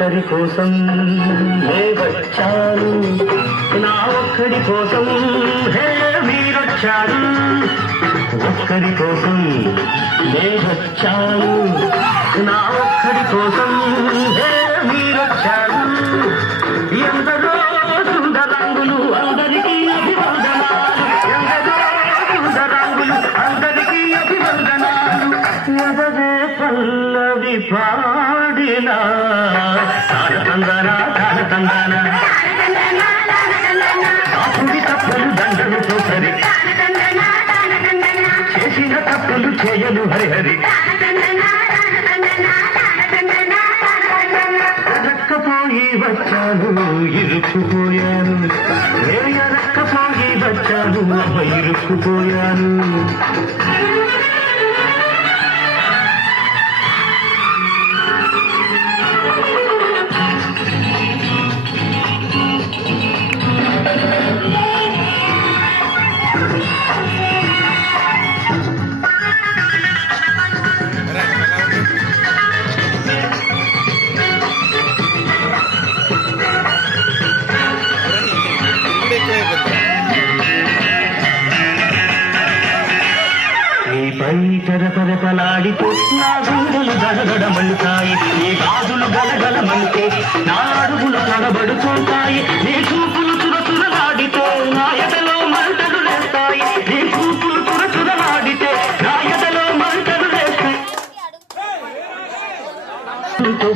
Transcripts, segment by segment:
ఒక్కరి కోసం నే వచ్చాను, నా ఒక్కడి కోసం హే మీరొచ్చారు. ఒక్కరి కోసం నే వచ్చాను, నా ఒక్కడి కోసం హే మీరొచ్చారు. ఎందరో సుందరంగులు అందరికీ అభివందనాలు, ఎందరో సుందరంగులు అందరికీ అభివందనాలు. ఎదరే పల్లవి పాడినా తారతందనా తారతందనా, ఆపుడి తప్పులు దండలతో సరి, చేసిన తప్పులు చేయను హరిహరి. రక్కపోయి వచ్చాను ఇరుక్కుపోయాను, రక్కపోయి వచ్చాను ఇరుక్కుపోయాను. నీపై తెరపరపలాడితే నా గుండెలు గడగడమంటాయి, నీ గాజులు గలగలమంటే నా అడుగులు తడబడుతుంటాయి. నీ చూపులు తురతురలాడితే నా ఎదలో మంటలు లేస్తాయి, నీ చూపులు తురతురలాడితే నా ఎదలో మంటలు లేస్తాయి.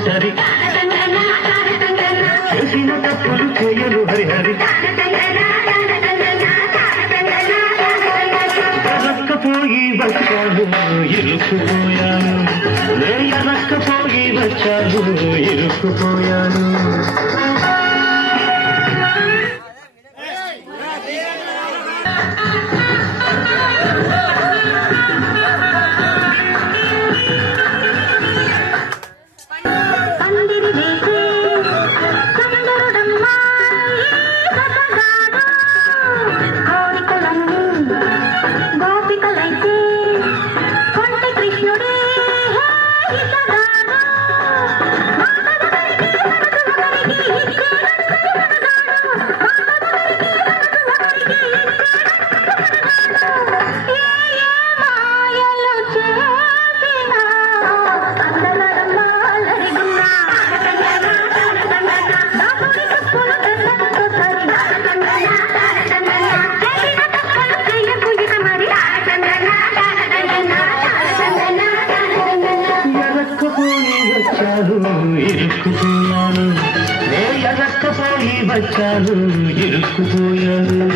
సరి చేసిన తప్పులు చేయరు హరిహరి. రక్కపోయి వచ్చాను ఇరుక్కుపోయాను, రక్కపోయి వచ్చాను ఇరుక్కుపోయాను. ఇరుక్కుపోయాను, రక్కపోయి వచ్చాను ఇరుక్కుపోయాను.